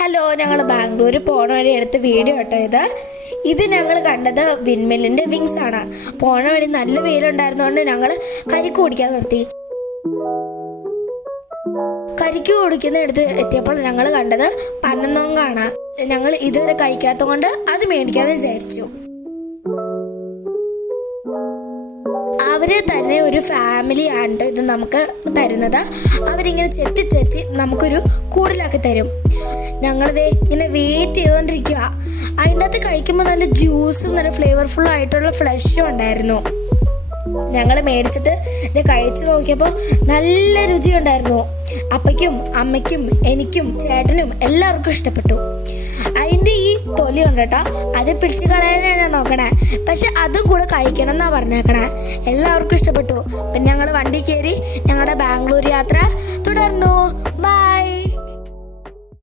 Hello, ഞങ്ങൾ ബാംഗ്ലൂർ പോണ വഴി എടുത്ത വീഡിയോ കേട്ടോ ഇത് ഞങ്ങൾ കണ്ടത് വിൻമില്ലിന്റെ വിങ്സ് ആണ്. പോണ വഴി നല്ല വെയിലുണ്ടായിരുന്നോണ്ട് ഞങ്ങൾ കരിക്ക് കുടിക്കാൻ നിർത്തി. കരിക്ക് കുടിക്കുന്ന എടുത്ത് എത്തിയപ്പോൾ ഞങ്ങൾ കണ്ടത് പനന്നൊങ്കാണ്. ഞങ്ങൾ ഇതുവരെ കഴിക്കാത്ത കൊണ്ട് അത് മേടിക്കാന്ന് വിചാരിച്ചു. അവര് തന്നെ ഒരു ഫാമിലി ആണ് ഇത് നമുക്ക് തരുന്നത്. അവരിങ്ങനെ ചെത്തി നമുക്കൊരു കൂടിലാക്കി തരും. ഞങ്ങളിത് ഇങ്ങനെ വെയിറ്റ് ചെയ്തുകൊണ്ടിരിക്കുക. അതിൻ്റെ അകത്ത് കഴിക്കുമ്പോൾ നല്ല ജ്യൂസും നല്ല ഫ്ലേവർഫുൾ ആയിട്ടുള്ള ഫ്ലഷും ഉണ്ടായിരുന്നു. ഞങ്ങൾ മേടിച്ചിട്ട് ഇത് കഴിച്ചു നോക്കിയപ്പോൾ നല്ല രുചിയുണ്ടായിരുന്നു. അപ്പയ്ക്കും അമ്മയ്ക്കും എനിക്കും ചേട്ടനും എല്ലാവർക്കും ഇഷ്ടപ്പെട്ടു. അതിൻ്റെ ഈ തൊലി ഉണ്ടോ, അത് പിടിച്ച് കളയാനാണ് നോക്കണേ. പക്ഷെ അതും കൂടെ കഴിക്കണം എന്നാ പറഞ്ഞേക്കണേ. എല്ലാവർക്കും ഇഷ്ടപ്പെട്ടു. പിന്നെ ഞങ്ങൾ വണ്ടി കയറി ഞങ്ങളുടെ ബാംഗ്ലൂർ യാത്ര തുടർന്നു. ബൈ.